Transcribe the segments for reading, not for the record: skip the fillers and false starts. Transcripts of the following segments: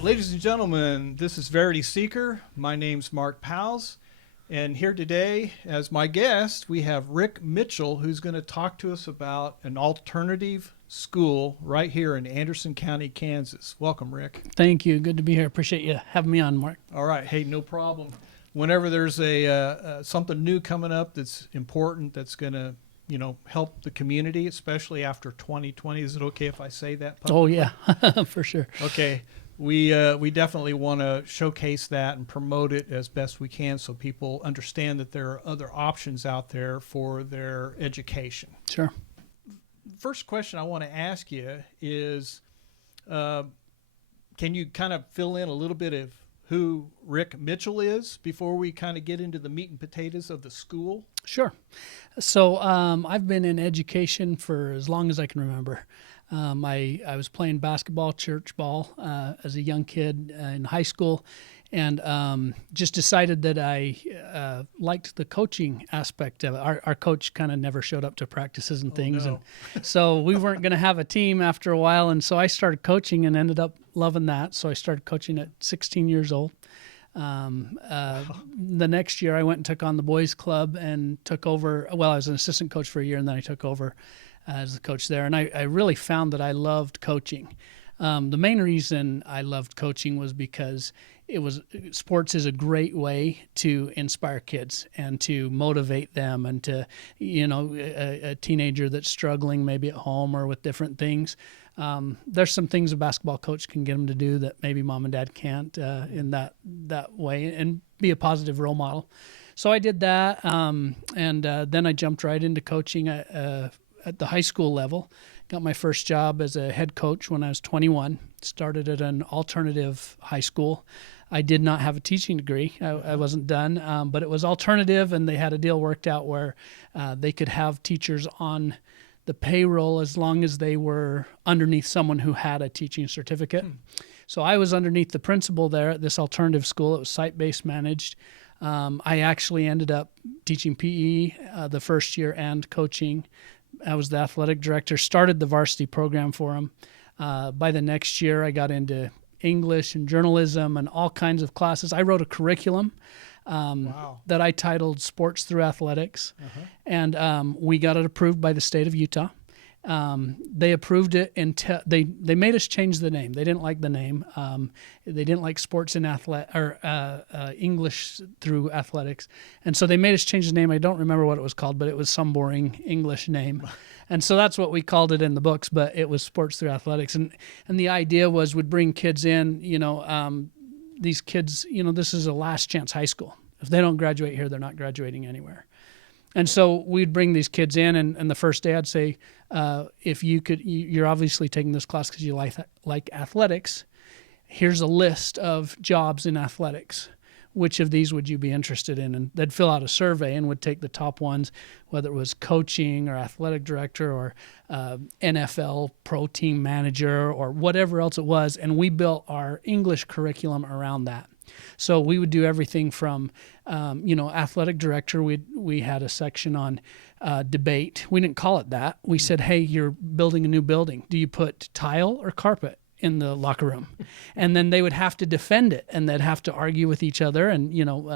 right, ladies and gentlemen, this is Verity Seeker. My name's Mark Powls, and here today as my guest, we have Ric Mitchell, who's going to talk to us about an alternative school right here in Anderson County, Kansas. Welcome, Ric. Thank you. Good to be here. Appreciate you having me on, Mark. All right. Hey, no problem. Whenever there's a something new coming up that's important, that's going to help the community, especially after 2020. Is it okay if I say that publicly? Oh, yeah, for sure. Okay. We definitely want to showcase that and promote it as best we can so people understand that there are other options out there for their education. Sure. First question I want to ask you is, can you kind of fill in a little bit of who Ric Mitchell is before we kind of get into the meat and potatoes of the school? Sure. So I've been in education for as long as I can remember. I was playing basketball, church ball, as a young kid in high school, and just decided that I liked the coaching aspect of it. Our coach kind of never showed up to practices and things, no. and so we weren't going to have a team after a while, and so I started coaching and ended up loving that. So I started coaching at 16 years old. The next year I went and took on the boys club and took over. Well, I was an assistant coach for a year, and then I took over as the coach there. And I really found that I loved coaching. The main reason I loved coaching was because sports is a great way to inspire kids and to motivate them, and to, a teenager that's struggling maybe at home or with different things. There's some things a basketball coach can get them to do that maybe mom and dad can't in that way, and be a positive role model. So I did that, and then I jumped right into coaching at the high school level. Got my first job as a head coach when I was 21. Started at an alternative high school. I did not have a teaching degree. I wasn't done, but it was alternative, and they had a deal worked out where they could have teachers on the payroll as long as they were underneath someone who had a teaching certificate. So I was underneath the principal there at this alternative school. It was site-based managed. I actually ended up teaching PE the first year and coaching. I was the athletic director, started the varsity program for them. By the next year, I got into English and journalism and all kinds of classes. I wrote a curriculum that I titled Sports Through Athletics, and we got it approved by the state of Utah. They approved it until they made us change the name. They didn't like the name. They didn't like sports in English through athletics, and so they made us change the name. I don't remember what it was called, but it was some boring English name, and so that's what we called it in the books. But it was Sports Through Athletics, and the idea was we'd bring kids in. These kids, this is a last chance high school. If they don't graduate here, they're not graduating anywhere. And so we'd bring these kids in, and the first day I'd say, if you could, you're obviously taking this class because you like athletics. Here's a list of jobs in athletics. Which of these would you be interested in? And they'd fill out a survey and would take the top ones, whether it was coaching or athletic director or NFL pro team manager or whatever else it was. And we built our English curriculum around that. So we would do everything from, athletic director. We had a section on debate. We didn't call it that. We said, hey, you're building a new building. Do you put tile or carpet in the locker room? And then they would have to defend it, and they'd have to argue with each other and,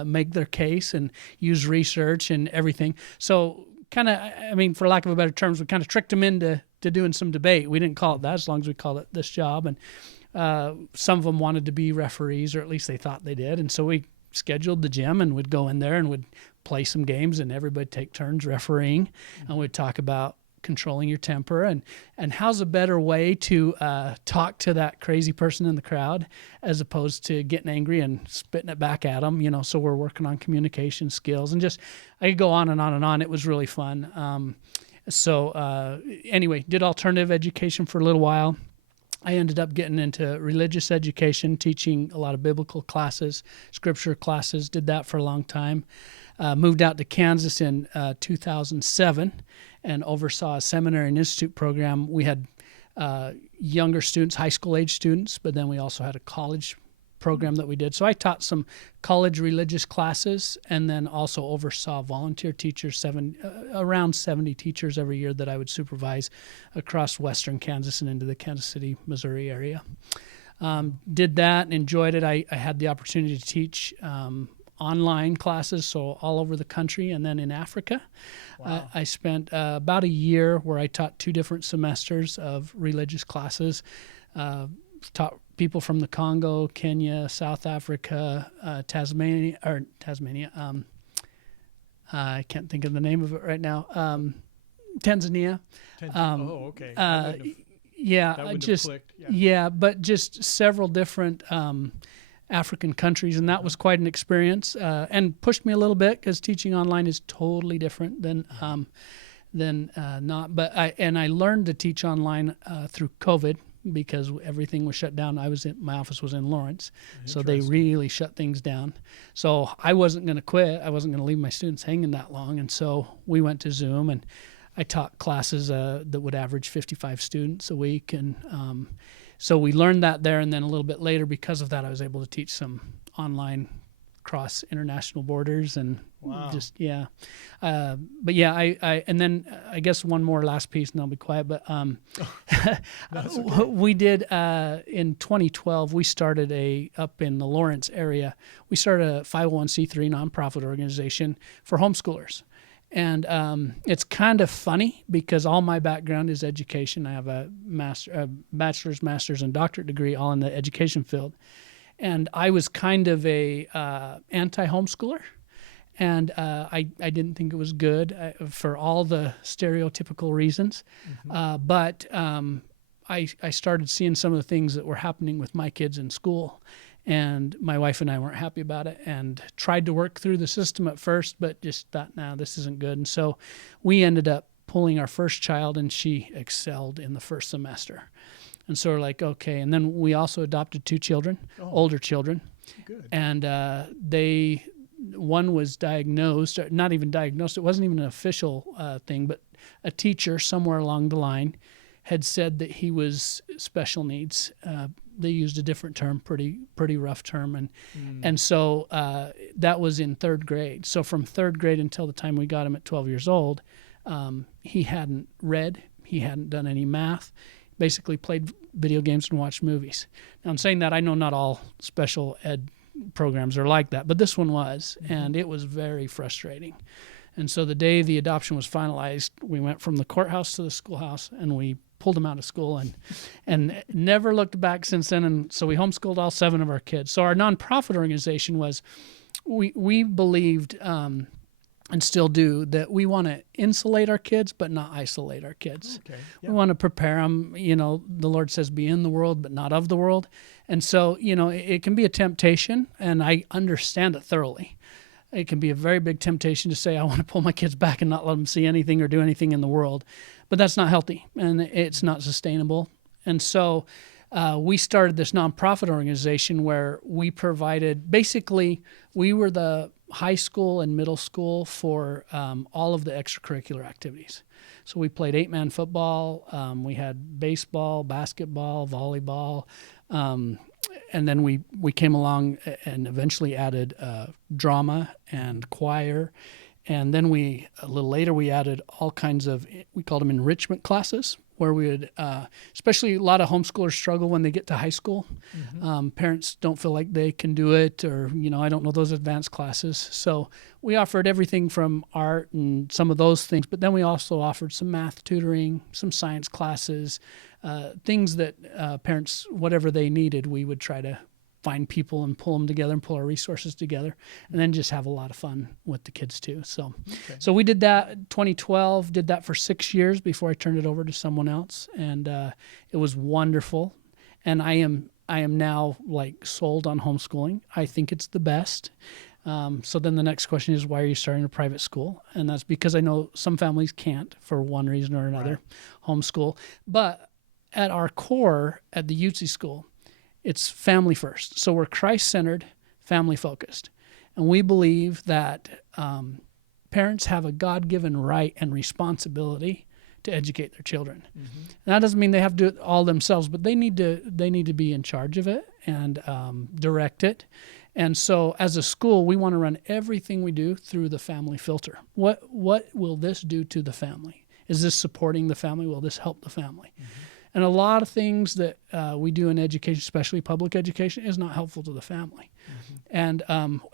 make their case and use research and everything. So kind of, for lack of a better terms, we kind of tricked them into doing some debate. We didn't call it that as long as we called it this job. And some of them wanted to be referees, or at least they thought they did. And so we scheduled the gym and would go in there and would play some games, and everybody take turns refereeing, and we'd talk about controlling your temper and how's a better way to talk to that crazy person in the crowd as opposed to getting angry and spitting it back at them. So we're working on communication skills, and just I could go on and on and on. It was really fun. Anyway, did alternative education for a little while. I ended up getting into religious education, teaching a lot of biblical classes, scripture classes, did that for a long time. Moved out to Kansas in 2007 and oversaw a seminary and institute program. We had younger students, high school age students, but then we also had a college program that we did. So I taught some college religious classes, and then also oversaw volunteer teachers, around 70 teachers every year that I would supervise across western Kansas and into the Kansas City, Missouri area. Did that and enjoyed it. I had the opportunity to teach online classes, so all over the country, and then in Africa. Wow. I spent about a year where I taught 2 different semesters of religious classes, taught people from the Congo, Kenya, South Africa, Tasmania. I can't think of the name of it right now. Tanzania. Okay. That wouldn't have Just clicked. but just several different African countries, and that was quite an experience, and pushed me a little bit because teaching online is totally different than not. But I learned to teach online through COVID because everything was shut down. My office was in Lawrence, so they really shut things down. So I wasn't going to quit. I wasn't going to leave my students hanging that long, and so we went to Zoom, and I taught classes that would average 55 students a week, and so we learned that there. And then a little bit later, because of that, I was able to teach some online cross international borders, and but and then I guess one more last piece, and I'll be quiet. But we did in 2012. We started up in the Lawrence area. We started a 501c3 nonprofit organization for homeschoolers. And it's kind of funny because all my background is education. I have a bachelor's, master's, and doctorate degree all in the education field. And I was kind of a anti-homeschooler. And I didn't think it was good for all the stereotypical reasons. But I started seeing some of the things that were happening with my kids in school. And my wife and I weren't happy about it and tried to work through the system at first, but just thought, no, this isn't good. And so we ended up pulling our first child, and she excelled in the first semester. And so we're like, okay. And then we also adopted 2 children, older children. Good. And one was diagnosed, not even diagnosed, it wasn't even an official thing, but a teacher somewhere along the line had said that he was special needs. They used a different term, pretty rough term, and so that was in 3rd grade. So from 3rd grade until the time we got him at 12 years old, he hadn't read, he hadn't done any math, basically played video games and watched movies. Now I'm saying that I know not all special ed programs are like that, but this one was, and it was very frustrating. And so the day the adoption was finalized, we went from the courthouse to the schoolhouse, and we pulled him out of school and never looked back since then. And so we homeschooled all 7 of our kids. So our nonprofit organization was, we believed, and still do, that we want to insulate our kids, but not isolate our kids. Okay. Yeah. We want to prepare them. You know, the Lord says, be in the world, but not of the world. And so, you know, it can be a temptation, and I understand it thoroughly. It can be a very big temptation to say, I want to pull my kids back and not let them see anything or do anything in the world. But that's not healthy, and it's not sustainable. And so we started this nonprofit organization where we provided, basically, we were the high school and middle school for all of the extracurricular activities. So we played 8-man football. We had baseball, basketball, volleyball. And then we came along and eventually added drama and choir. And then a little later, we added all kinds of, we called them enrichment classes, where we would, especially a lot of homeschoolers struggle when they get to high school. Parents don't feel like they can do it, or, you know, I don't know those advanced classes. So we offered everything from art and some of those things, but then we also offered some math tutoring, some science classes, things that parents, whatever they needed, we would try to find people and pull them together and pull our resources together, and then just have a lot of fun with the kids too. So we did that 2012, did that for 6 years before I turned it over to someone else. And it was wonderful. And I am now like sold on homeschooling. I think it's the best. So then the next question is, why are you starting a private school? And that's because I know some families can't, for one reason or another, homeschool. But at our core at the Yutzy School, it's family first. So we're Christ-centered, family-focused. And we believe that parents have a God-given right and responsibility to educate their children. And that doesn't mean they have to do it all themselves, but they need to be in charge of it and direct it. And so as a school, we want to run everything we do through the family filter. What will this do to the family? Is this supporting the family? Will this help the family? And a lot of things that we do in education, especially public education, is not helpful to the family. And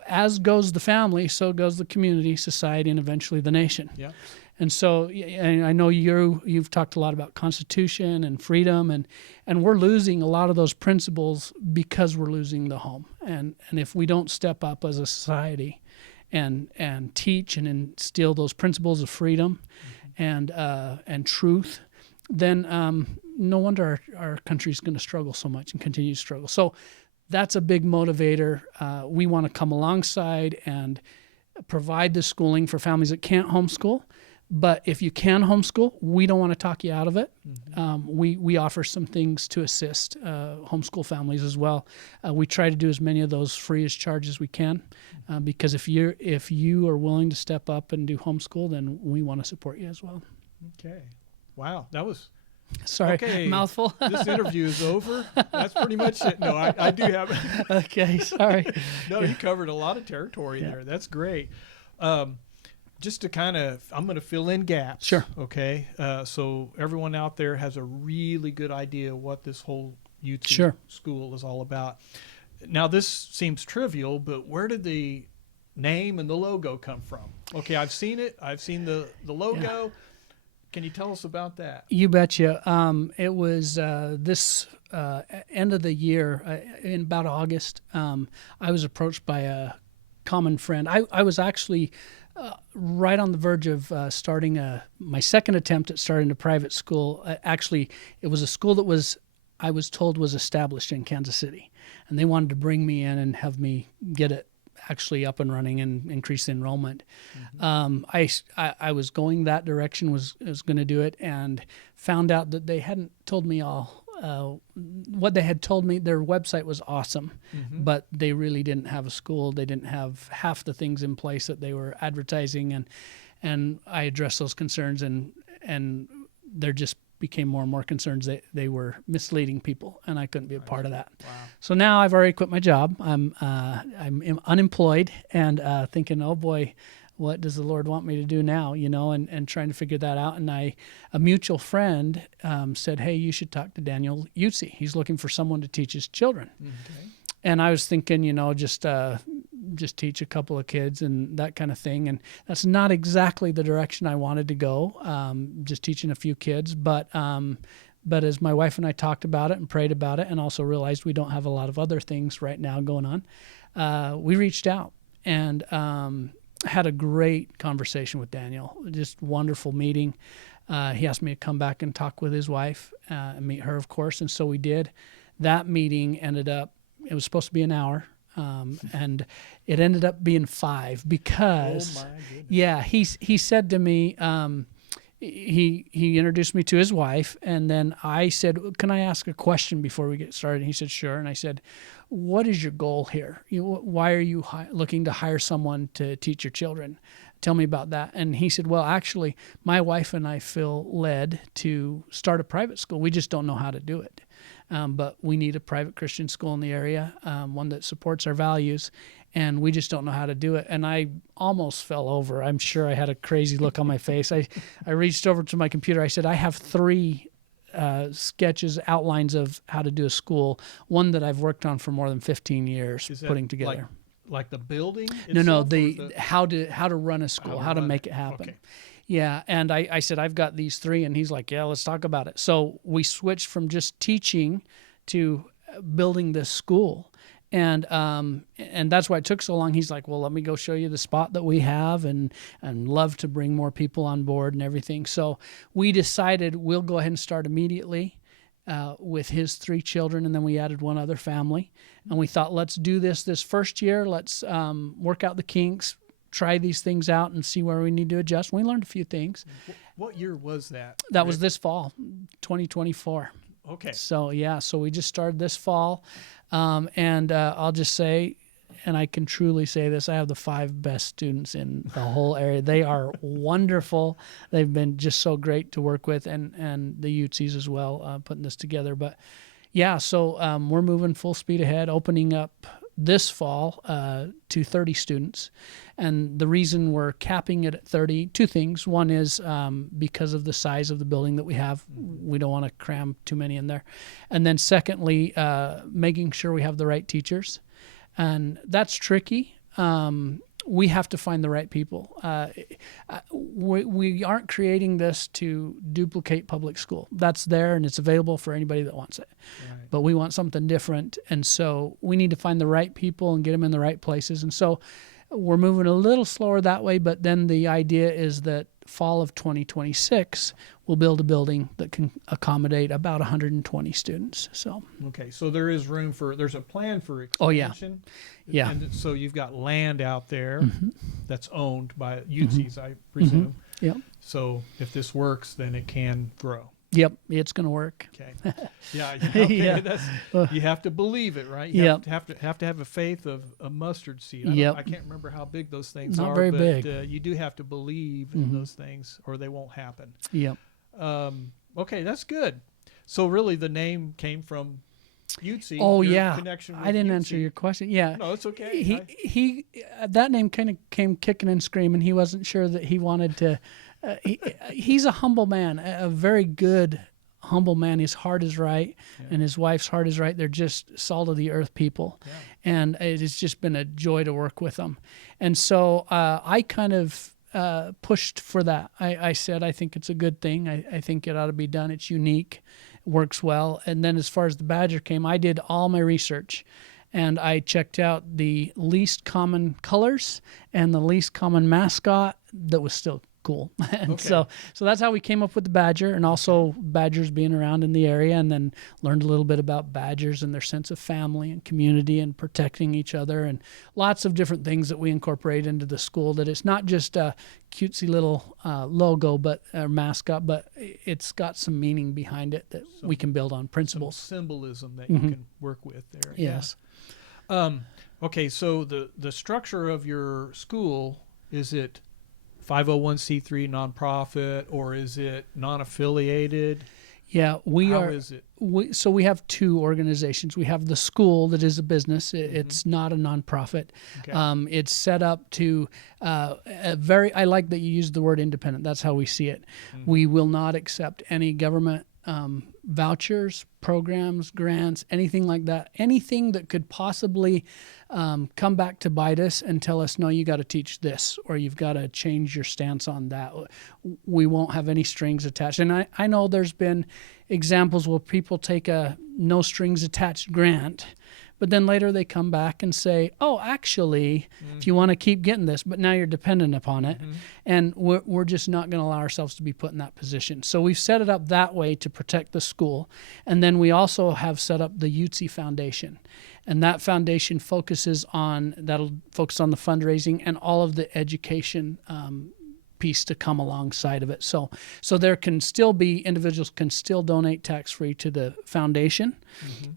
as goes the family, so goes the community, society, and eventually the nation. Yeah. And so, and I know you've talked a lot about Constitution and freedom, and we're losing a lot of those principles because we're losing the home. And if we don't step up as a society and teach and instill those principles of freedom and truth, then no wonder our country's going to struggle so much and continue to struggle. So that's a big motivator. We want to come alongside and provide the schooling for families that can't homeschool. But if you can homeschool, we don't want to talk you out of it. We offer some things to assist homeschool families as well. We try to do as many of those free as charge as we can, because if you are willing to step up and do homeschool, then we want to support you as well. Okay. Wow, that was... Sorry, okay. Mouthful. This interview is over. That's pretty much it. No, I do have... Okay, sorry. No, you covered a lot of territory there. That's great. Just to kind of, I'm going to fill in gaps. Sure. Okay. So everyone out there has a really good idea what this whole Yutzy School is all about. Now, this seems trivial, but where did the name and the logo come from? Okay, I've seen it. I've seen the logo. Yeah. Can you tell us about that? You betcha. It was this end of the year, in about August, I was approached by a common friend. I was actually... right on the verge of starting my second attempt at starting a private school. Actually, it was a school that I was told was established in Kansas City, and they wanted to bring me in and have me get it actually up and running and increase the enrollment. I was going that direction, was going to do it, and found out that they hadn't told me all. What they had told me, their website was awesome, but they really didn't have a school. They didn't have half the things in place that they were advertising, and I addressed those concerns, and there just became more and more concerns that they were misleading people, and I couldn't be a part of that. Wow. So now I've already quit my job. I'm unemployed and thinking, oh boy, what does the Lord want me to do now, and trying to figure that out. And a mutual friend said, hey, you should talk to Daniel Yutzy. He's looking for someone to teach his children. Okay. And I was thinking, just teach a couple of kids and that kind of thing. And that's not exactly the direction I wanted to go, just teaching a few kids. But as my wife and I talked about it and prayed about it and also realized we don't have a lot of other things right now going on, we reached out and had a great conversation with Daniel. Just wonderful meeting. He asked me to come back and talk with his wife and meet her, of course, and so we did. That meeting ended up, it was supposed to be an hour, and it ended up being 5 because, he said to me, he introduced me to his wife, and then I said, can I ask a question before we get started? And he said, sure. And I said, what is your goal here? Why are you looking to hire someone to teach your children? Tell me about that. And he said, well, actually, my wife and I feel led to start a private school. We just don't know how to do it. But we need a private Christian school in the area, one that supports our values, and we just don't know how to do it. And I almost fell over. I'm sure I had a crazy look on my face. I reached over to my computer. I said, I have 3 sketches, outlines of how to do a school, one that I've worked on for more than 15 years putting together. Like the building itself? No, how to run a school, how to make it happen. Okay. Yeah, and I said, I've got these 3, and he's like, yeah, let's talk about it. So we switched from just teaching to building this school. And that's why it took so long. He's like, well, let me go show you the spot that we have and love to bring more people on board and everything. So we decided we'll go ahead and start immediately with his 3 children, and then we added 1 other family. And we thought, let's do this first year. Let's work out the kinks, try these things out, and see where we need to adjust. We learned a few things. What year was that? That was this fall, 2024. Okay. So we just started this fall. And I'll just say, and I can truly say this, I have the 5 best students in the whole area. They are wonderful. They've been just so great to work with, and the Yutzys as well, putting this together. But yeah, so we're moving full speed ahead, opening up this fall to 30 students. And the reason we're capping it at 30, two things. One is because of the size of the building that we have. We don't want to cram too many in there. And then secondly, making sure we have the right teachers. And that's tricky. We have to find the right people. We aren't creating this to duplicate public school. That's there and it's available for anybody that wants it. Right. But we want something different. And so we need to find the right people and get them in the right places. And so we're moving a little slower that way. But then the idea is that fall of 2026, we'll build a building that can accommodate about 120 students. So okay, so there's a plan for expansion. Oh yeah, yeah. And so you've got land out there that's owned by Yutzy's, I presume. Yep. So if this works, then it can grow. Yep, it's going to work. Okay. Yeah. Okay. Yeah. You have to believe it, right? You have to have a faith of a mustard seed. I can't remember how big those things Not are, very but big. You do have to believe in those things, or they won't happen. Yep. Okay, that's good. So really, the name came from Yutzy. Oh your yeah. connection with I didn't Yutzy. answer your question. Yeah. No, it's okay. He that name kind of came kicking and screaming. He wasn't sure that he wanted to. He's a humble man, a very good humble man. His heart is right, and his wife's heart is right. They're just salt of the earth people, and it has just been a joy to work with them. And so I kind of pushed for that. I said I think it's a good thing. I think it ought to be done. It's unique, works well. And then as far as the Badger came, I did all my research. And I checked out the least common colors and the least common mascot that was still cool. And so that's how we came up with the Badger, and also badgers being around in the area, and then learned a little bit about badgers and their sense of family and community and protecting each other, and lots of different things that we incorporate into the school, that it's not just a cutesy little logo but a mascot, but it's got some meaning behind it that we can build on principles. Some symbolism that you can work with there. Yes. Yeah. Okay, so the structure of your school, is it 501c3 nonprofit, or is it non-affiliated? Yeah, How is it? So we have two organizations. We have the school that is a business. It's not a nonprofit. Okay. It's set up to I like that you use the word independent. That's how we see it. We will not accept any government vouchers, programs, grants, anything like that. Anything that could possibly come back to bite us and tell us, no, you got to teach this, or you've got to change your stance on that. We won't have any strings attached. And I know there's been examples where people take a no strings attached grant, but then later they come back and say, oh, actually, if you want to keep getting this, but now you're dependent upon it. And we're just not going to allow ourselves to be put in that position. So we've set it up that way to protect the school. And then we also have set up the Yutzy Foundation. And that foundation that'll focus on the fundraising and all of the education piece to come alongside of it. So there can still be, individuals can still donate tax-free to the foundation,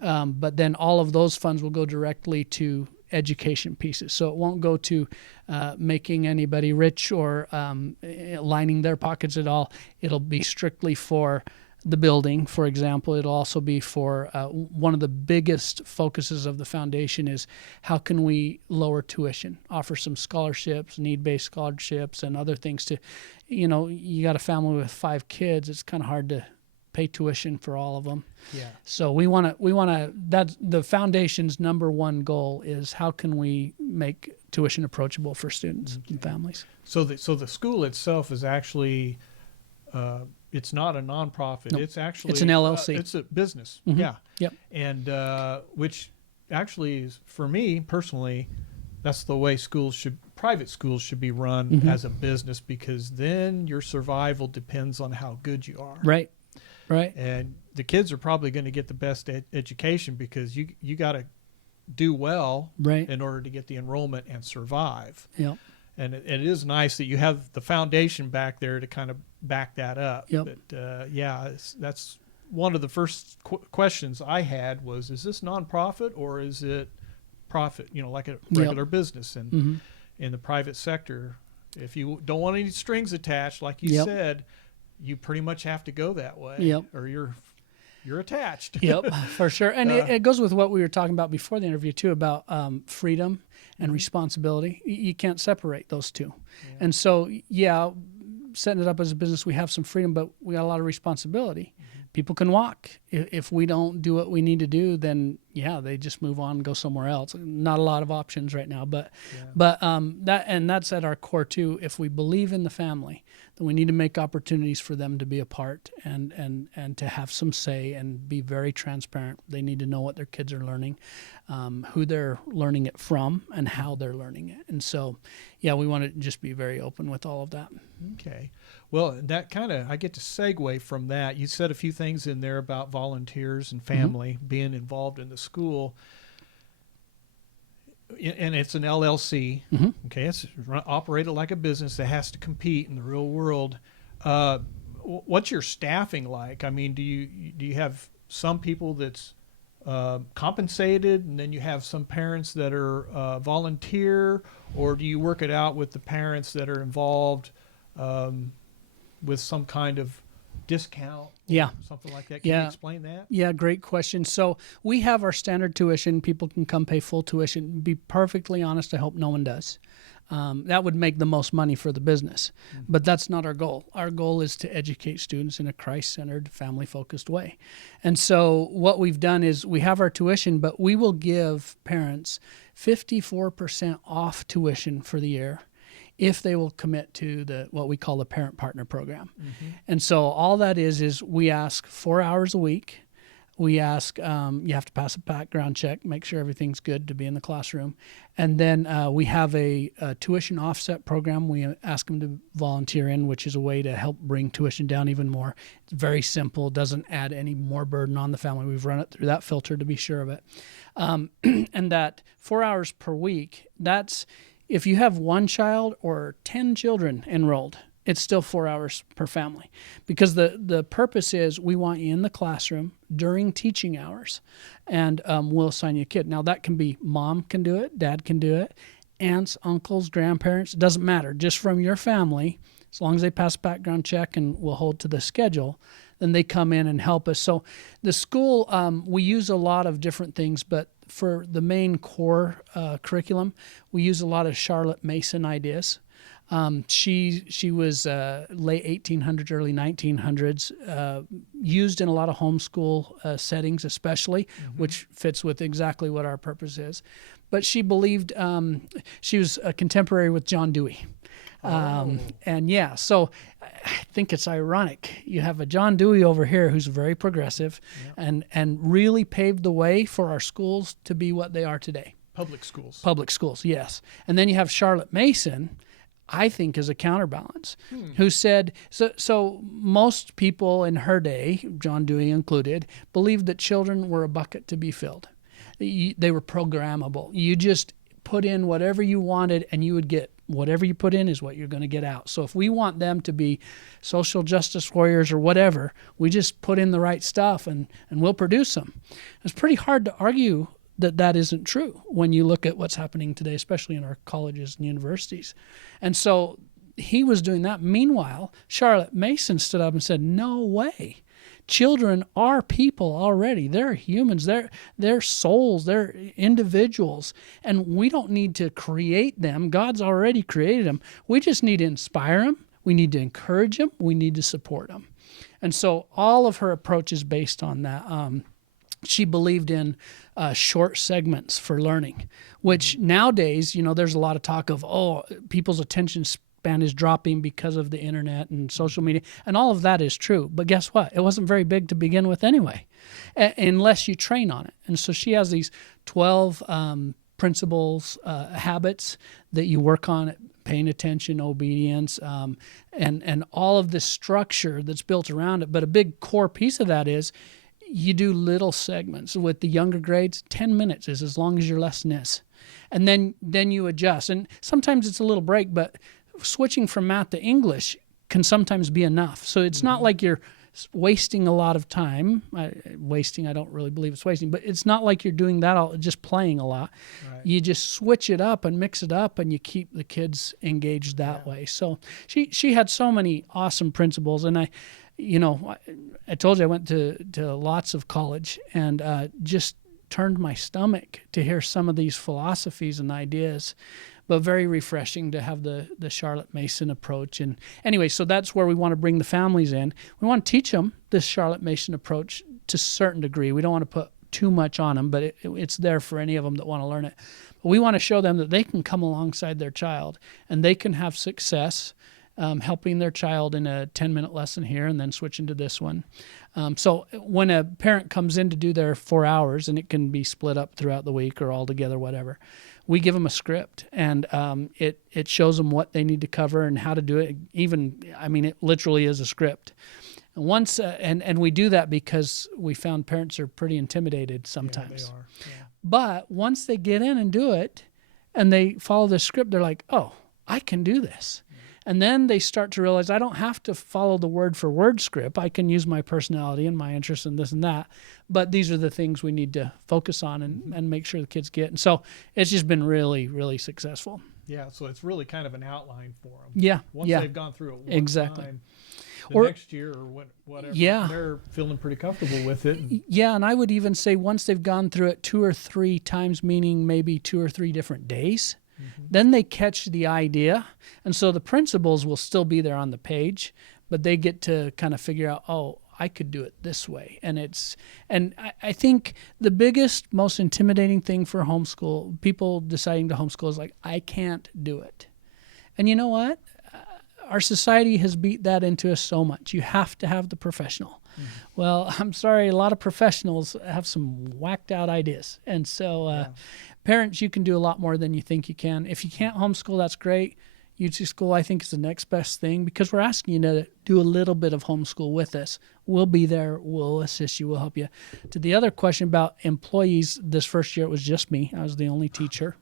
but then all of those funds will go directly to education pieces. So it won't go to making anybody rich or lining their pockets at all. It'll be strictly for the building, for example. It'll also be for one of the biggest focuses of the foundation is how can we lower tuition, offer some scholarships, need-based scholarships, and other things to, you got a family with 5 kids, it's kind of hard to pay tuition for all of them. Yeah. So we want to, that's the foundation's number one goal, is how can we make tuition approachable for students and families. So the school itself is actually, it's not a nonprofit. Nope. It's actually it's an LLC. It's a business. Yeah. Yep. And which actually is, for me personally, that's the way private schools should be run as a business, because then your survival depends on how good you are. Right. And the kids are probably going to get the best education, because you got to do well in order to get the enrollment and survive. Yep. And it is nice that you have the foundation back there to kind of back that up. Yep. But that's one of the first questions I had was, is this nonprofit or is it profit? Like a regular business. And in the private sector, if you don't want any strings attached, like you said, you pretty much have to go that way. Yep. Or you're you're attached. Yep, for sure. And it goes with what we were talking about before the interview too, about freedom and responsibility. You can't separate those two. Yeah. And so, setting it up as a business, we have some freedom, but we got a lot of responsibility. People can walk. If we don't do what we need to do, then they just move on and go somewhere else. Not a lot of options right now, but that's at our core too. If we believe in the family, then we need to make opportunities for them to be a part and to have some say and be very transparent. They need to know what their kids are learning, who they're learning it from, and how they're learning it. And so, we want to just be very open with all of that. Okay. Well, that I get to segue from that. You said a few things in there about volunteers and family being involved in the school. And it's an LLC. Okay. It's operated like a business that has to compete in the real world. What's your staffing like? I mean, do you have some people that's compensated, and then you have some parents that are volunteer, or do you work it out with the parents that are involved with some kind of discount? Something like that. Can you explain that? Yeah, great question. So we have our standard tuition. People can come pay full tuition. Be perfectly honest, I hope no one does. That would make the most money for the business. But that's not our goal. Our goal is to educate students in a Christ-centered, family-focused way. And so what we've done is we have our tuition, but we will give parents 54% off tuition for the year if they will commit to what we call the Parent Partner Program. And so all that is we ask 4 hours a week. We ask, you have to pass a background check, make sure everything's good to be in the classroom. And then we have a tuition offset program we ask them to volunteer in, which is a way to help bring tuition down even more. It's very simple, doesn't add any more burden on the family. We've run it through that filter to be sure of it. And that 4 hours per week, that's if you have one child or 10 children enrolled, it's still 4 hours per family, because the purpose is we want you in the classroom during teaching hours, and we'll assign you a kid. Now that can be mom can do it, dad can do it, aunts, uncles, grandparents, it doesn't matter. Just from your family, as long as they pass background check and we'll hold to the schedule, then they come in and help us. So the school, we use a lot of different things, but for the main core curriculum, we use a lot of Charlotte Mason ideas. She was late 1800s, early 1900s, used in a lot of homeschool settings, especially, which fits with exactly what our purpose is. But she believed she was a contemporary with John Dewey. So I think it's ironic. You have a John Dewey over here who's very progressive and really paved the way for our schools to be what they are today. Public schools. Public schools, yes. And then you have Charlotte Mason, I think, as a counterbalance, who said, so most people in her day, John Dewey included, believed that children were a bucket to be filled. They were programmable. You just put in whatever you wanted and you would get whatever you put in is what you're going to get out. So if we want them to be social justice warriors or whatever, we just put in the right stuff and we'll produce them. It's pretty hard to argue that isn't true when you look at what's happening today, especially in our colleges and universities. And so he was doing that. Meanwhile, Charlotte Mason stood up and said, no way. Children are people already. They're humans. They're souls. They're individuals. And we don't need to create them. God's already created them. We just need to inspire them. We need to encourage them. We need to support them. And so all of her approach is based on that. She believed in short segments for learning, which nowadays, there's a lot of talk of, people's attention span is dropping because of the internet and social media, and all of that is true. But guess what? It wasn't very big to begin with anyway, unless you train on it. And so she has these 12 principles, habits that you work on, paying attention, obedience, and all of this structure that's built around it. But a big core piece of that is you do little segments. With the younger grades, 10 minutes is as long as your lesson is. And then you adjust. And sometimes it's a little break, but switching from math to English can sometimes be enough. So it's not like you're wasting a lot of time. I don't really believe it's wasting, but it's not like you're doing that all, just playing a lot. Right. You just switch it up and mix it up, and you keep the kids engaged that way. So she had so many awesome principles, and I told you I went to lots of college, and just turned my stomach to hear some of these philosophies and ideas, but very refreshing to have the Charlotte Mason approach. And anyway, so that's where we want to bring the families in. We want to teach them this Charlotte Mason approach to a certain degree. We don't want to put too much on them, but it's there for any of them that want to learn it. But we want to show them that they can come alongside their child and they can have success helping their child in a 10-minute lesson here and then switch into this one. So when a parent comes in to do their 4 hours, and it can be split up throughout the week or all together, whatever, we give them a script, and it shows them what they need to cover and how to do it. It literally is a script. And once and we do that because we found parents are pretty intimidated sometimes. Yeah, they are. Yeah. But once they get in and do it, and they follow the script, they're like, "Oh, I can do this." And then they start to realize I don't have to follow the word for word script. I can use my personality and my interest in this and that. But these are the things we need to focus on and make sure the kids get. And so it's just been really, really successful. Yeah, so it's really kind of an outline for them. Yeah. Once they've gone through it one exactly. time, or next year or whatever, they're feeling pretty comfortable with it. Yeah, and I would even say once they've gone through it 2 or 3 times, meaning maybe 2 or 3 different days, then they catch the idea. And so the principles will still be there on the page, but they get to kind of figure out, oh, I could do it this way. And I think the biggest, most intimidating thing for homeschool, people deciding to homeschool, is like, I can't do it. And you know what? Our society has beat that into us so much. You have to have the professional. Well, I'm sorry, a lot of professionals have some whacked out ideas. And so parents, you can do a lot more than you think you can. If you can't homeschool, that's great. Yutzy School, I think, is the next best thing because we're asking you to do a little bit of homeschool with us. We'll be there. We'll assist you. We'll help you. To the other question about employees, this first year it was just me. I was the only teacher.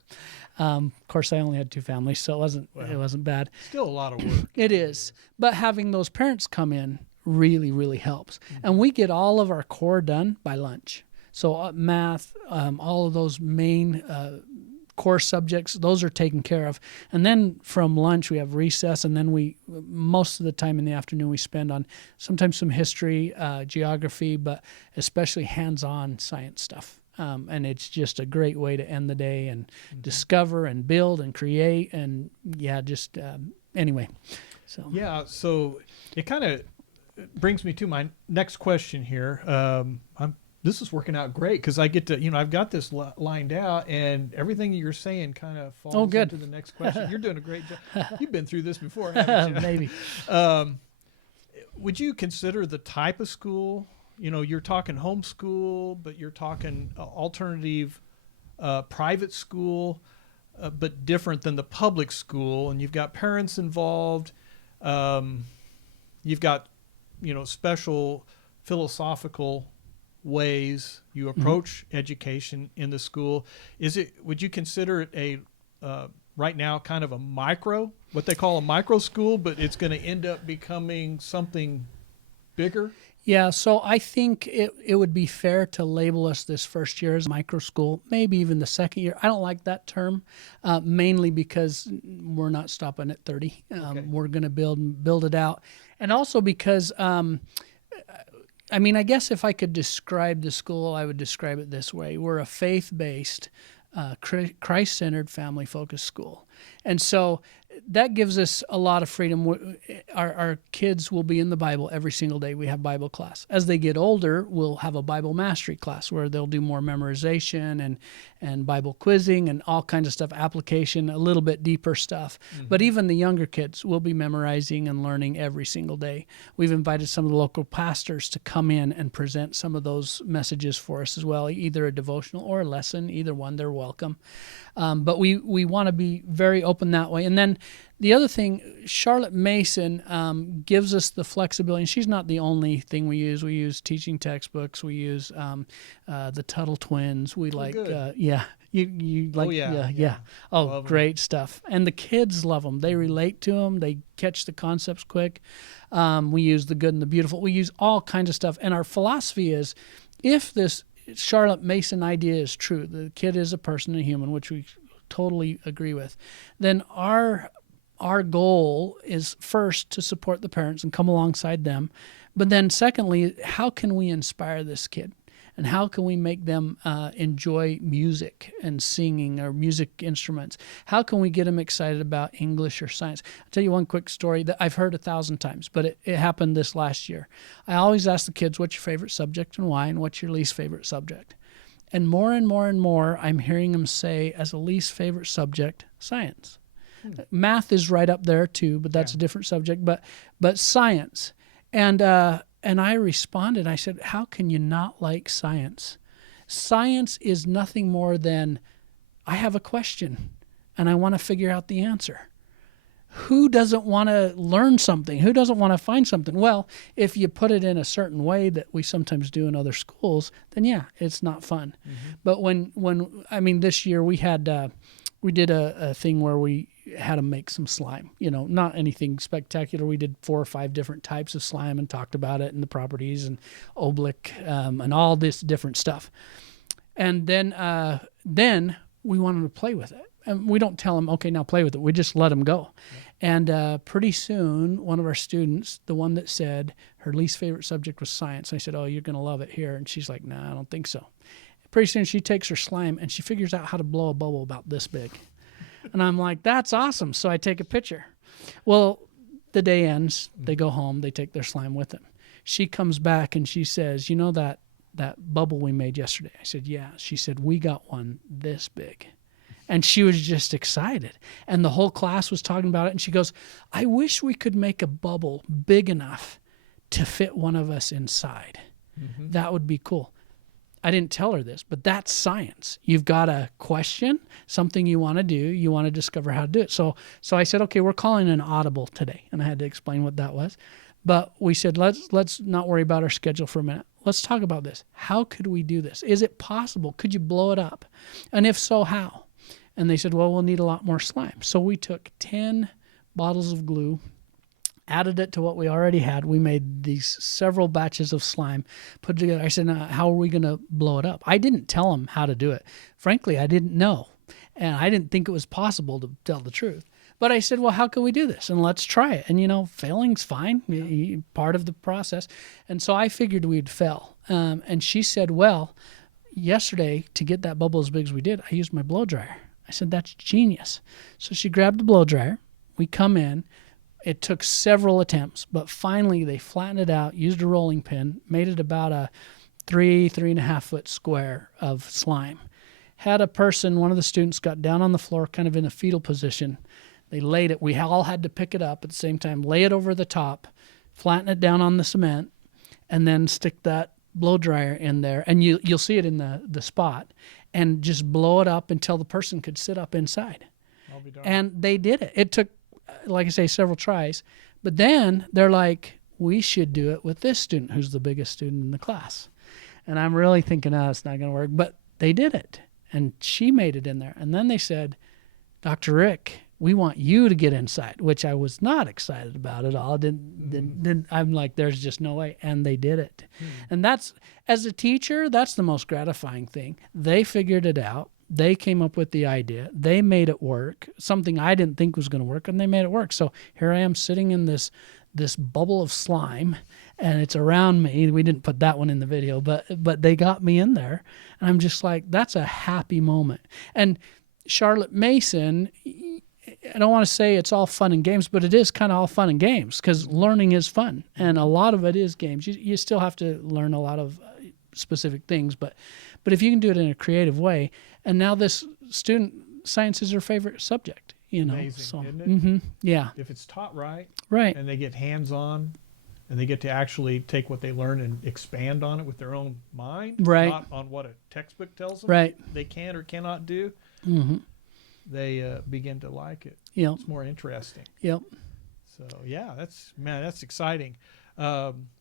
Of course, I only had 2 families, so it wasn't bad. Still a lot of work. It is. But having those parents come in really, really helps. And we get all of our core done by lunch. So math, all of those main core subjects, those are taken care of. And then from lunch, we have recess, and then most of the time in the afternoon, we spend on sometimes some history, geography, but especially hands-on science stuff. And it's just a great way to end the day and discover and build and create and anyway. So it kind of brings me to my next question here. This is working out great because I get to, I've got this lined out and everything you're saying kind of falls into the next question. You're doing a great job. You've been through this before, haven't you? Maybe. Would you consider the type of school, you're talking homeschool, but you're talking alternative private school, but different than the public school, and you've got parents involved. You've got, special philosophical ways you approach education in the school. Would you consider it a right now kind of what they call a micro school, but it's going to end up becoming something bigger? Yeah, so I think it would be fair to label us this first year as micro school, maybe even the second year. I don't like that term, mainly because we're not stopping at 30. We're going to build it out. And also because I guess if I could describe the school, I would describe it this way. We're a faith-based, Christ-centered, family-focused school. And so that gives us a lot of freedom. Our kids will be in the Bible every single day. We have Bible class. As they get older, we'll have a Bible mastery class where they'll do more memorization and Bible quizzing and all kinds of stuff, application, a little bit deeper stuff. But even the younger kids will be memorizing and learning every single day. We've invited some of the local pastors to come in and present some of those messages for us as well, either a devotional or a lesson, either one, they're welcome. But we want to be very open that way. And then the other thing, Charlotte Mason gives us the flexibility. And she's not the only thing we use. We use teaching textbooks. We use the Tuttle twins. We You like, yeah. Oh, love great stuff. And the kids love them. They relate to them. They catch the concepts quick. We use the good and the beautiful. We use all kinds of stuff. And our philosophy is, if this Charlotte Mason idea is true, the kid is a person, a human, which we totally agree with, then our goal is first to support the parents and come alongside them, But then secondly, how can we inspire this kid? And how can we make them enjoy music and singing or music instruments? How can we get them excited about English or science? I'll tell you one quick story that I've heard 1,000 times, but it happened this last year. I always ask the kids, what's your favorite subject and why, and what's your least favorite subject? And more, I'm hearing them say as a least favorite subject, science. Math is right up there too, but that's a different subject, but science. And I responded, I said, how can you not like science? Science is nothing more than, I have a question and I want to figure out the answer. Who doesn't want to learn something? Who doesn't want to find something? Well, if you put it in a certain way that we sometimes do in other schools, then yeah, it's not fun. But when this year we did a thing where we had them make some slime, not anything spectacular. We did 4 or 5 different types of slime and talked about it and the properties and oblique and all this different stuff. And then we want them to play with it. And we don't tell them, okay, now play with it. We just let them go. And pretty soon, one of our students, the one that said her least favorite subject was science, I said, oh, you're going to love it here. And she's like, nah, I don't think so. Pretty soon she takes her slime and she figures out how to blow a bubble about this big. And I'm like, that's awesome. So I take a picture. Well, the day ends. They go home. They take their slime with them. She comes back and she says, you know that bubble we made yesterday? I said, yeah. She said, we got one this big. And she was just excited. And the whole class was talking about it. And she goes, I wish we could make a bubble big enough to fit one of us inside. That would be cool. I didn't tell her this, but that's science. You've got a question, something you want to do, you want to discover how to do it. So I said, okay, we're calling an audible today. And I had to explain what that was. But we said, let's not worry about our schedule for a minute. Let's talk about this. How could we do this? Is it possible? Could you blow it up? And if so, how? And they said, well, we'll need a lot more slime. So we took 10 bottles of glue, added it to what we already had. We made these several batches of slime, put it together. I said, now, how are we going to blow it up? I didn't tell them how to do it. Frankly, I didn't know. And I didn't think it was possible, to tell the truth. But I said, well, how can we do this? And let's try it. And, failing's fine, part of the process. And so I figured we'd fail. And she said, well, yesterday, to get that bubble as big as we did, I used my blow dryer. I said, that's genius. So she grabbed the blow dryer. We come in. It took several attempts, but finally they flattened it out, used a rolling pin, made it about a 3.5 foot square of slime. Had a person, one of the students got down on the floor kind of in a fetal position. They laid it. We all had to pick it up at the same time, lay it over the top, flatten it down on the cement, and then stick that blow dryer in there. And you'll see it in the spot. And just blow it up until the person could sit up inside. I'll be darned. And they did it. It took, like I say, several tries. But then they're like, we should do it with this student who's the biggest student in the class. And I'm really thinking, it's not going to work. But they did it. And she made it in there. And then they said, Dr. Rick, we want you to get inside, which I was not excited about at all. I'm like, there's just no way. And they did it. And that's, as a teacher, that's the most gratifying thing. They figured it out. They came up with the idea. They made it work, something I didn't think was going to work, and they made it work. So here I am sitting in this bubble of slime, and it's around me. We didn't put that one in the video, but they got me in there. And I'm just like, that's a happy moment. And Charlotte Mason, I don't want to say it's all fun and games, but it is kind of all fun and games because learning is fun. And a lot of it is games. You still have to learn a lot of specific things, but if you can do it in a creative way, and now this student, science is her favorite subject, Amazing, so, isn't it? Yeah. If it's taught right, and they get hands-on, and they get to actually take what they learn and expand on it with their own mind, not on what a textbook tells them they can or cannot do, they begin to like it. It's more interesting. So yeah, that's exciting.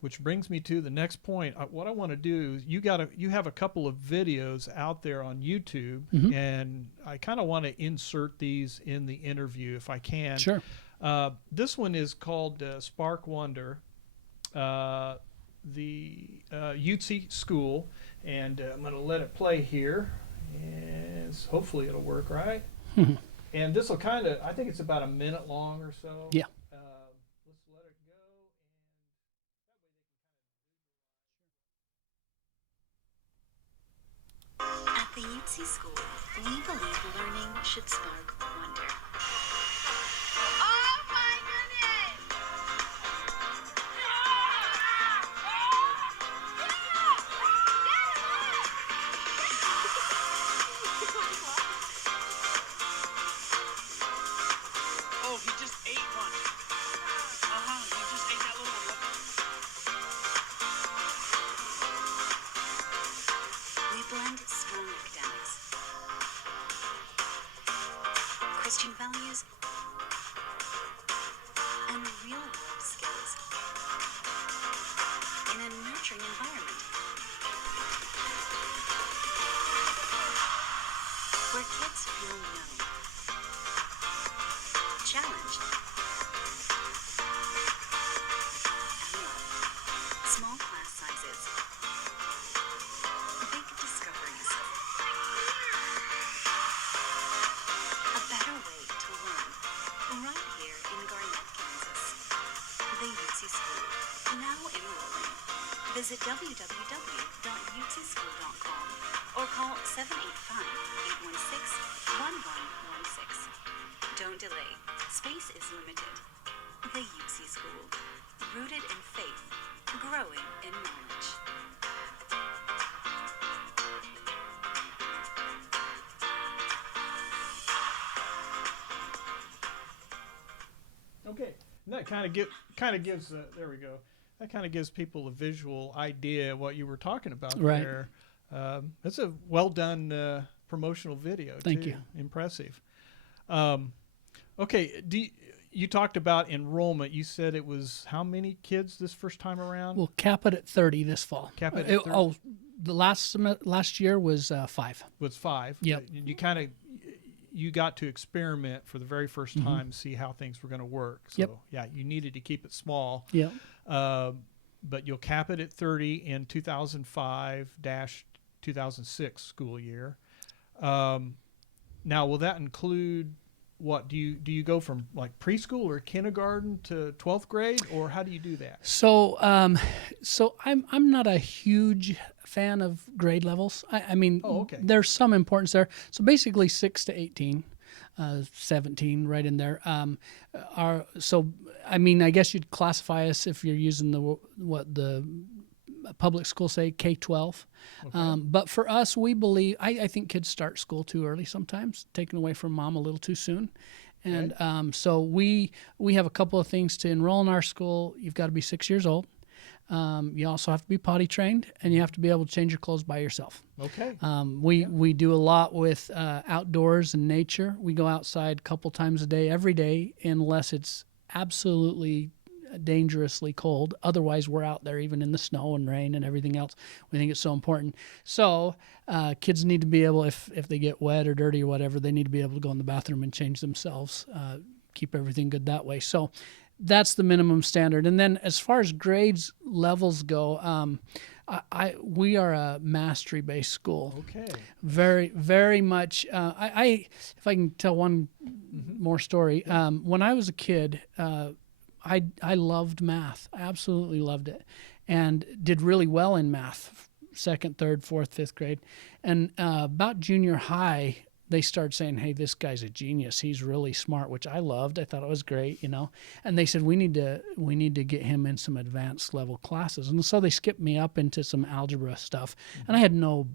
Which brings me to the next point. What I want to do is you have a couple of videos out there on YouTube, and I kind of want to insert these in the interview if I can. Sure. This one is called Spark Wonder, the Yutzy School, and I'm going to let it play here, and hopefully it'll work right. And this will I think it's about a minute long or so. Yeah. Let's let it go. At the Yutzy School, we believe learning should spark wonder. Oh my goodness! Oh, he just ate one. He just ate that little one. We blend strong academics, Christian values, and real-world skills in a nurturing environment where kids feel known, challenged, and loved. Small class sizes, big discoveries. A better way to learn, right here in Garnett, Kansas. The Yutzy School, now enrolling. Visit www.yutzyschool.com or call 785-816-1116. Don't delay. Space is limited. The Yutzy School, rooted in faith, growing in knowledge. Okay, and that kind of gives there we go. That kind of gives people a visual idea of what you were talking about Right. there. That's a well done promotional video. Thank too. you. Impressive. Okay, you talked about enrollment. You said it was how many kids this first time around? We'll cap it at 30 this fall. Cap it at 30? Oh, the last year was 5. Was 5. Yep. You got to experiment for the very first time, see how things were going to work. So Yep. yeah, you needed to keep it small. Yeah. But you'll cap it at 30 in 2005-2006 school year. Now, will that include what? Do you go from like preschool or kindergarten to 12th grade, or how do you do that? So, I'm not a huge fan of grade levels. I mean, Oh, okay. there's some importance there. So basically 6 to 18, 17, right in there. I guess you'd classify us if you're using what the public schools say, K-12. Okay. But for us, we believe, I think kids start school too early sometimes, taken away from mom a little too soon. And so we have a couple of things to enroll in our school. You've got to be 6 years old. You also have to be potty trained, and you have to be able to change your clothes by yourself. Okay. We do a lot with outdoors and nature. We go outside a couple times a day, every day, unless it's absolutely dangerously cold. Otherwise, we're out there even in the snow and rain and everything else. We think it's so important. So kids need to be able, if they get wet or dirty or whatever, they need to be able to go in the bathroom and change themselves, keep everything good that way. So that's the minimum standard. And then as far as grades levels go, we are a mastery-based school. Okay. Very, very much. If I can tell one more story, when I was a kid, I loved math. I absolutely loved it, and did really well in math, 2nd, 3rd, 4th, 5th grade. And about junior high, they started saying, "Hey, this guy's a genius. He's really smart," which I loved. I thought it was great, And they said we need to get him in some advanced level classes. And so they skipped me up into some algebra stuff, and I had no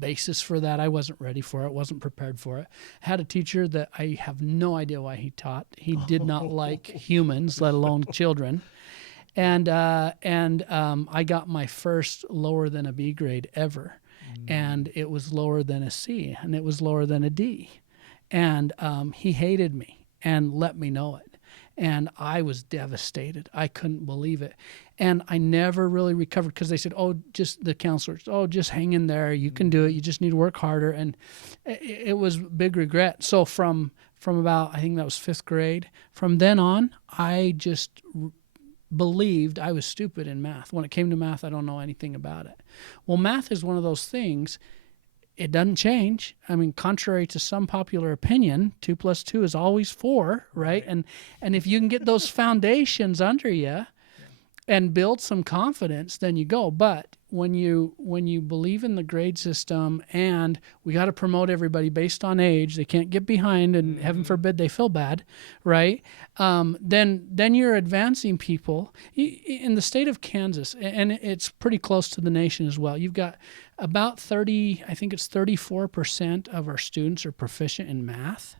basis for that. I wasn't ready for it. Wasn't prepared for it. I had a teacher that I have no idea why he taught. He did not like humans, let alone children. And I got my first lower than a B grade ever. And it was lower than a C, and it was lower than a D. And he hated me and let me know it. And I was devastated. I couldn't believe it. And I never really recovered because they said, the counselors, just hang in there. You can do it. You just need to work harder. And it was big regret. So from about, I think that was 5th grade, from then on, I just believed I was stupid in math. When it came to math, I don't know anything about it. Well, math is one of those things. It doesn't change. I mean, contrary to some popular opinion, 2 + 2 is always 4, right? And if you can get those foundations under you, and build some confidence, then you go. But when you believe in the grade system, and we got to promote everybody based on age, they can't get behind, and heaven forbid they feel bad, right? Then you're advancing people in the state of Kansas, and it's pretty close to the nation as well. You've got about 30, I think it's 34% of our students are proficient in math.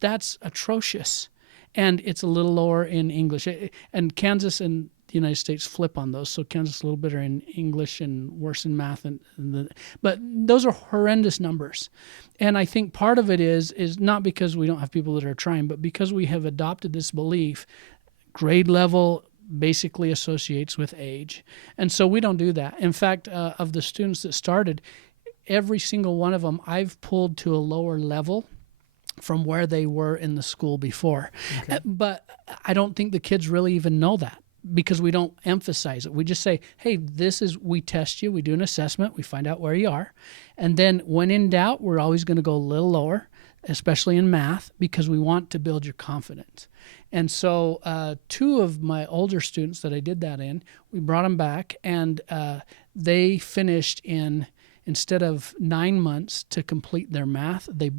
That's atrocious. And it's a little lower in English. And Kansas and the United States flip on those. So Kansas is a little better in English and worse in math. But those are horrendous numbers. And I think part of it is not because we don't have people that are trying, but because we have adopted this belief, grade level basically associates with age. And so we don't do that. In fact, of the students that started, every single one of them I've pulled to a lower level from where they were in the school before. Okay. But I don't think the kids really even know that, because we don't emphasize it. We just say, hey, we test you, we do an assessment, we find out where you are. And then when in doubt, we're always going to go a little lower, especially in math, because we want to build your confidence. And so 2 of my older students that I did that in, we brought them back, and they finished instead of 9 months to complete their math, they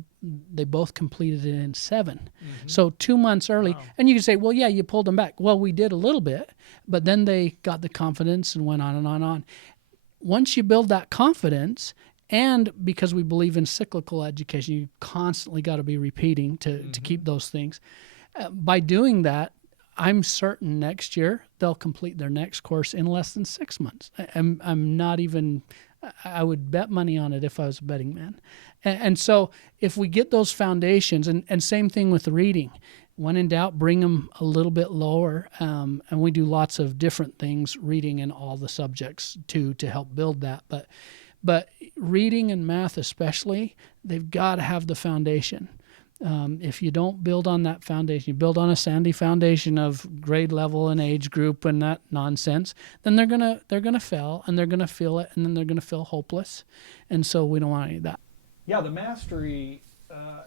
both completed it in 7. So 2 months early. Wow. And you can say, well, yeah, you pulled them back. Well, we did a little bit, but then they got the confidence and went on and on and on. Once you build that confidence, and because we believe in cyclical education, you constantly got to be repeating to keep those things. By doing that, I'm certain next year they'll complete their next course in less than 6 months. I'm not even... I would bet money on it if I was a betting man. And so if we get those foundations, and same thing with the reading, when in doubt, bring them a little bit lower. And we do lots of different things, reading in all the subjects too, to help build that. But reading and math especially, they've got to have the foundation. If you don't build on that foundation, you build on a sandy foundation of grade level and age group and that nonsense, then they're gonna fail, and they're gonna feel it, and then they're gonna feel hopeless. And so we don't want any of that. Yeah, the mastery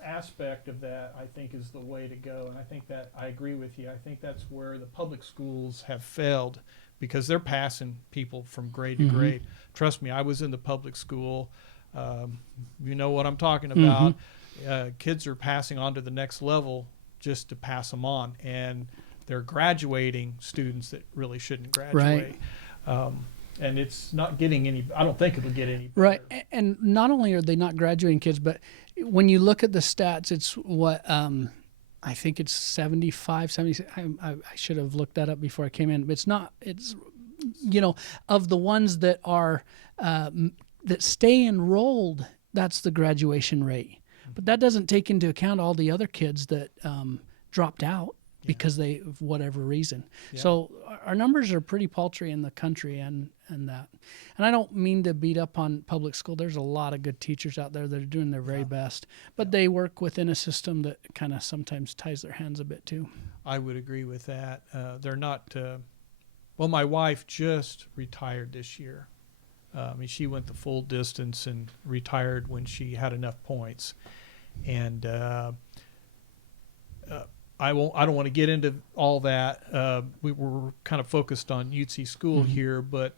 aspect of that, I think, is the way to go. And I think that I agree with you. I think that's where the public schools have failed, because they're passing people from grade to grade. Trust me, I was in the public school. You know what I'm talking about. Kids are passing on to the next level just to pass them on, and they're graduating students that really shouldn't graduate. Right. And it's not getting any, I don't think it'll get any better. Right. And not only are they not graduating kids, but when you look at the stats, it's what, I think it's 75, 76. I should have looked that up before I came in, but it's, of the ones that are, that stay enrolled, that's the graduation rate. But that doesn't take into account all the other kids that dropped out because they, of whatever reason. Yeah. So our numbers are pretty paltry in the country, and that. And I don't mean to beat up on public school. There's a lot of good teachers out there that are doing their very best, but they work within a system that kind of sometimes ties their hands a bit too. I would agree with that. They're not. Well, my wife just retired this year. She went the full distance and retired when she had enough points. And I don't want to get into all that. We were kind of focused on Yutzy School here, but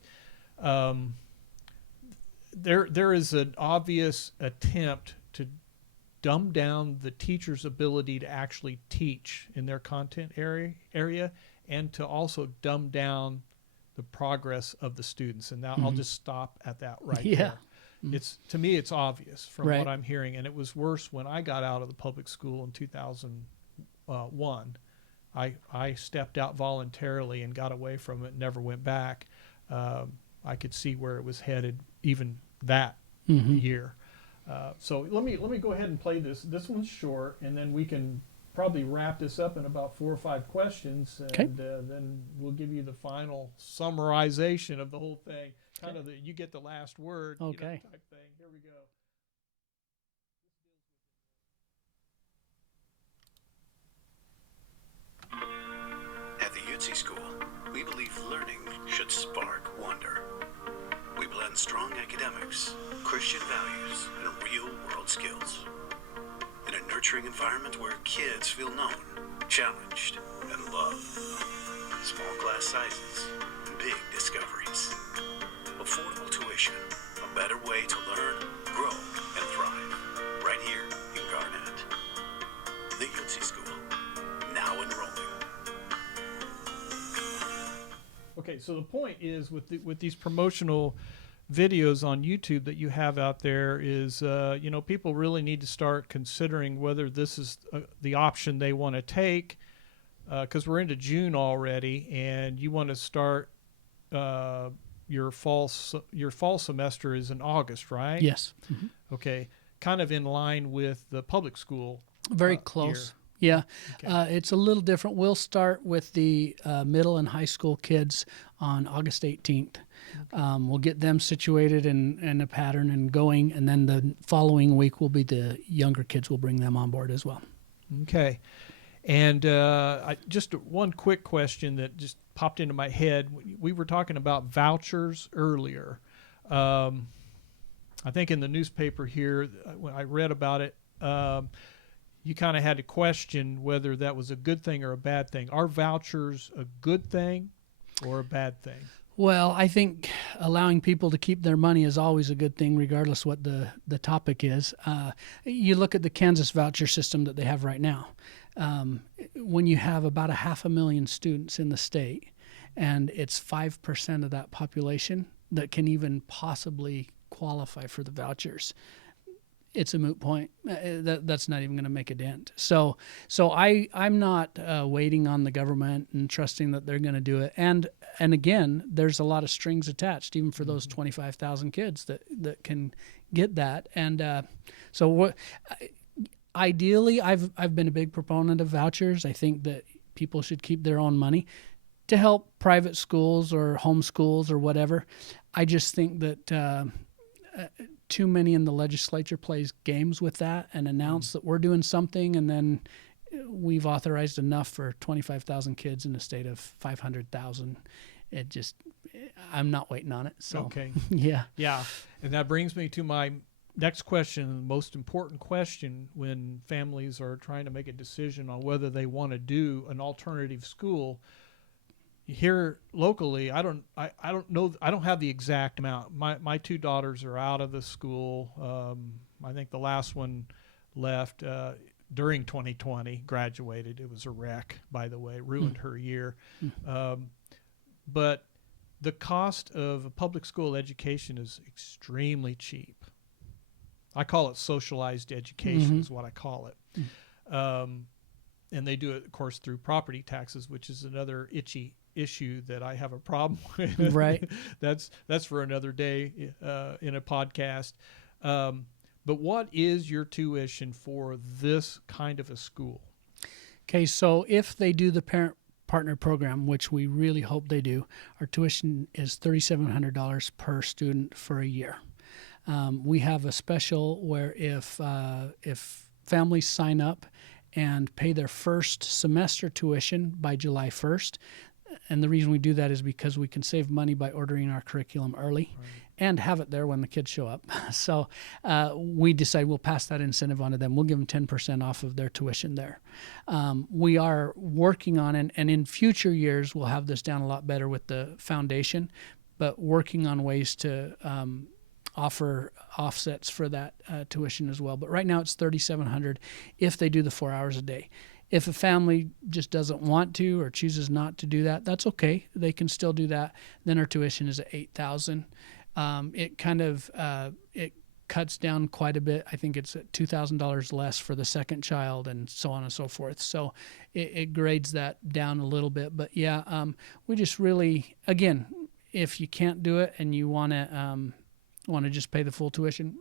there is an obvious attempt to dumb down the teacher's ability to actually teach in their content area, and to also dumb down the progress of the students. And now I'll just stop at that there. It's, to me, it's obvious from what I'm hearing. And it was worse when I got out of the public school in 2001. I stepped out voluntarily and got away from it, never went back. I could see where it was headed even that year. So let me go ahead and play this. This one's short, and then we can probably wrap this up in about 4 or 5 questions, and then we'll give you the final summarization of the whole thing. Kind of you get the last word, type thing. Here we go. At the Yutzy School, we believe learning should spark wonder. We blend strong academics, Christian values, and real-world skills in a nurturing environment where kids feel known, challenged, and loved. Small class sizes, big discoveries. Affordable tuition, a better way to learn, grow, and thrive. Right here in Garnett. The Yutzy School, now enrolling. Okay, so the point is with these promotional videos on YouTube that you have out there is, people really need to start considering whether this is the option they want to take, because we're into June already, and you want to start your fall semester is in August, right? Yes. Mm-hmm. Okay, kind of in line with the public school. Very close. Year. Yeah, Okay. it's a little different. We'll start with the middle and high school kids on August 18th. We'll get them situated in a pattern and going, and then the following week will be the younger kids. We'll bring them on board as well. Okay. And just one quick question that just popped into my head. We were talking about vouchers earlier. I think in the newspaper here, when I read about it, you kind of had to question whether that was a good thing or a bad thing. Are vouchers a good thing or a bad thing? Well, I think allowing people to keep their money is always a good thing, regardless what the topic is. You look at the Kansas voucher system that they have right now. When you have about 500,000 students in the state, and it's 5% of that population that can even possibly qualify for the vouchers, it's a moot point. That's not even going to make a dent. So I'm not waiting on the government and trusting that they're going to do it. And again, there's a lot of strings attached, even for those 25,000 kids that can get that. And ideally, I've been a big proponent of vouchers. I think that people should keep their own money to help private schools or homeschools or whatever. I just think that too many in the legislature plays games with that and announce that we're doing something, and then we've authorized enough for 25,000 kids in a state of 500,000. I'm not waiting on it. So Okay. yeah. And that brings me to my next question, the most important question when families are trying to make a decision on whether they want to do an alternative school. Here locally, I don't know. I don't have the exact amount. My two daughters are out of the school. I think the last one left during 2020, graduated. It was a wreck, by the way, ruined her year. But the cost of a public school education is extremely cheap. I call it socialized education is what I call it. And they do it, of course, through property taxes, which is another itchy issue that I have a problem with. Right. That's for another day in a podcast. But what is your tuition for this kind of a school? Okay, so if they do the parent partner program, which we really hope they do, our tuition is $3,700 per student for a year. We have a special where if families sign up and pay their first semester tuition by July 1st, and the reason we do that is because we can save money by ordering our curriculum early and have it there when the kids show up. So we decide we'll pass that incentive on to them. We'll give them 10% off of their tuition there. We are working on it, and in future years we'll have this down a lot better with the foundation, but working on ways to offer offsets for that tuition as well. But right now it's $3,700 if they do the 4 hours a day. If a family just doesn't want to or chooses not to do that, that's okay. They can still do that. Then our tuition is at $8,000. It kind of it cuts down quite a bit. I think it's at $2,000 less for the second child, and so on and so forth. So it grades that down a little bit. But yeah, we just really, again, if you can't do it and you want to just pay the full tuition,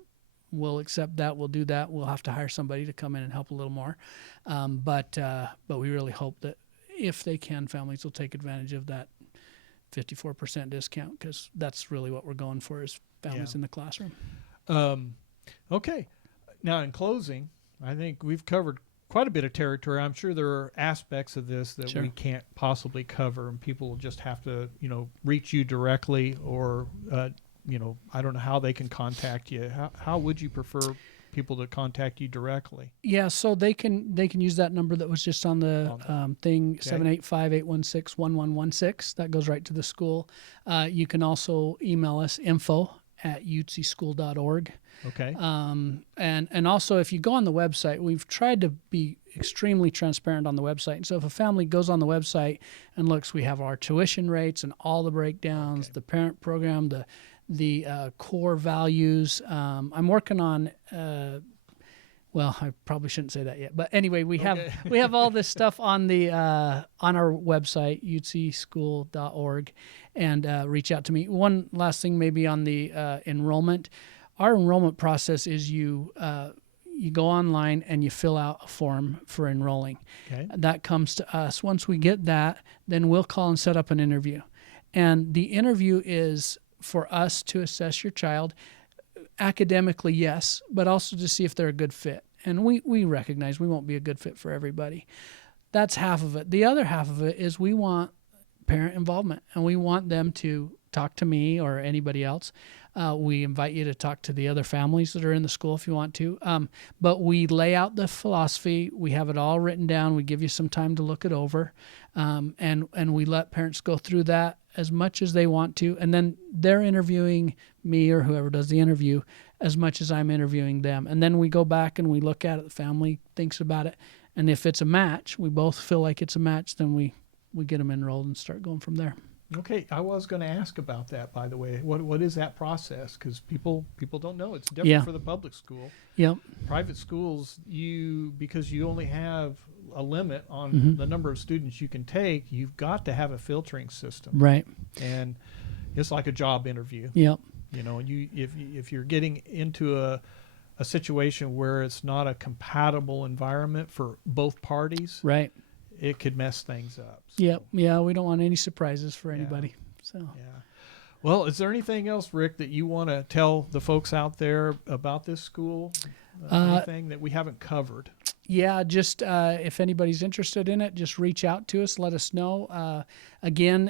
we'll accept that. We'll do that. We'll have to hire somebody to come in and help a little more. But we really hope that if they can, families will take advantage of that 54% discount, because that's really what we're going for, is families in the classroom. Okay. Now, in closing, I think we've covered quite a bit of territory. I'm sure there are aspects of this that we can't possibly cover, and people will just have to, reach you directly, or, I don't know how they can contact you. How would you prefer people to contact you directly? Yeah, so they can use that number that was just on the thing, Okay. 785-816-1116. That goes right to the school. You can also email us info@yutzyschool.org. Okay. And also, if you go on the website, we've tried to be extremely transparent on the website. And so if a family goes on the website and looks, we have our tuition rates and all the breakdowns, the parent program, the core values. I'm working on, well, I probably shouldn't say that yet, but anyway, we have all this stuff on the on our website, yutzyschool.org, and reach out to me. One last thing, maybe on the enrollment. Our enrollment process is you go online and you fill out a form for enrolling. Okay. That comes to us. Once we get that, then we'll call and set up an interview. And the interview is for us to assess your child academically, yes, but also to see if they're a good fit. And we recognize we won't be a good fit for everybody. That's half of it. The other half of it is we want parent involvement, and we want them to talk to me or anybody else. We invite you to talk to the other families that are in the school if you want to. But we lay out the philosophy. We have it all written down. We give you some time to look it over. And we let parents go through that as much as they want to. And then they're interviewing me or whoever does the interview as much as I'm interviewing them. And then we go back and we look at it. The family thinks about it. And if it's a match, we both feel like it's a match, then we get them enrolled and start going from there. Okay, I was going to ask about that, by the way. What is that process? Because people don't know. It's different for the public school. Yep. Private schools, because you only have a limit on the number of students you can take, you've got to have a filtering system. Right. And it's like a job interview. Yep. You know, and if you're getting into a situation where it's not a compatible environment for both parties, Right. it could mess things up. So, Yep. Yeah, we don't want any surprises for anybody. So. yeah. Well, is there anything else, Rick, that you want to tell the folks out there about this school? Anything that we haven't covered? Yeah, just if anybody's interested in it, just reach out to us. Let us know. Again,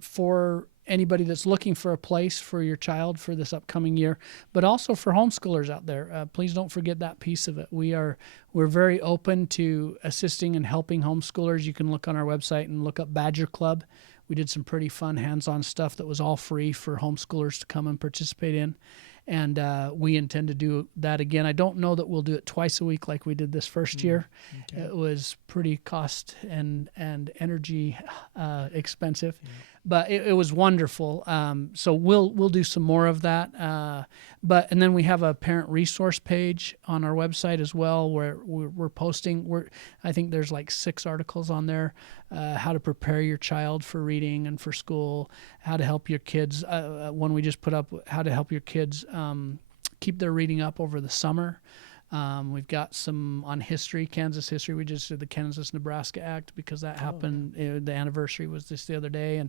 for anybody that's looking for a place for your child for this upcoming year, but also for homeschoolers out there, please don't forget that piece of it. We're very open to assisting and helping homeschoolers. You can look on our website and look up Badger Club. We did some pretty fun hands-on stuff that was all free for homeschoolers to come and participate in. And we intend to do that again. I don't know that we'll do it twice a week like we did this first year. Okay. It was pretty cost and energy expensive, but it was wonderful. So we'll do some more of that. And then we have a parent resource page on our website as well, where we're posting. I think there's like 6 articles on there, how to prepare your child for reading and for school, how to help your kids. One we just put up, how to help your kids keep their reading up over the summer. We've got some on history, Kansas history. We just did the Kansas-Nebraska Act because that happened. The anniversary was just the other day,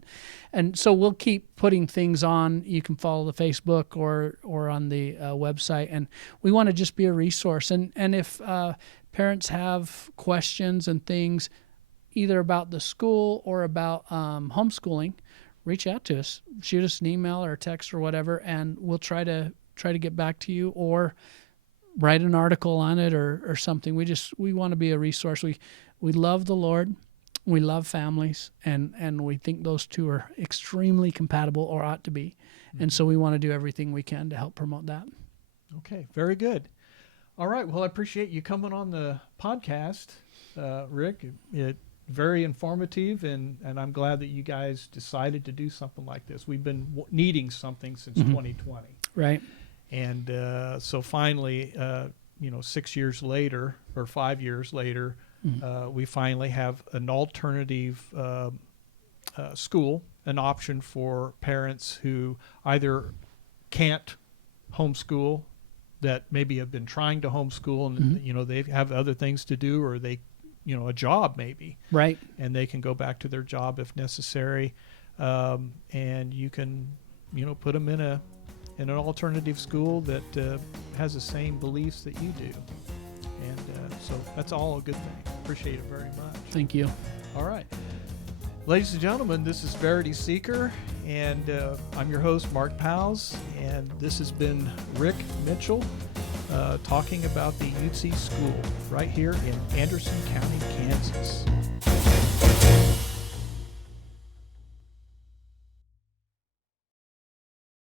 and so we'll keep putting things on. You can follow the Facebook or on the website, and we want to just be a resource. And if parents have questions and things, either about the school or about homeschooling, reach out to us. Shoot us an email or a text or whatever, and we'll try to get back to you, or write an article on it or something. We want to be a resource. We love the Lord, we love families, and we think those two are extremely compatible, or ought to be. And so we want to do everything we can to help promote that. Okay, very good. All right, well, I appreciate you coming on the podcast, Rick. It very informative, and I'm glad that you guys decided to do something like this. We've been needing something since 2020. Right. And so finally, 6 years later or 5 years later, we finally have an alternative school, an option for parents who either can't homeschool, that maybe have been trying to homeschool and, they have other things to do, or they, a job maybe. Right. And they can go back to their job if necessary. And you can, put them in an alternative school that has the same beliefs that you do. And so that's all a good thing. Appreciate it very much. Thank you. All right. Ladies and gentlemen, this is Verity Seeker, and I'm your host, Mark Powls, and this has been Ric Mitchell. talking about the Yutzy School right here in Anderson County, Kansas.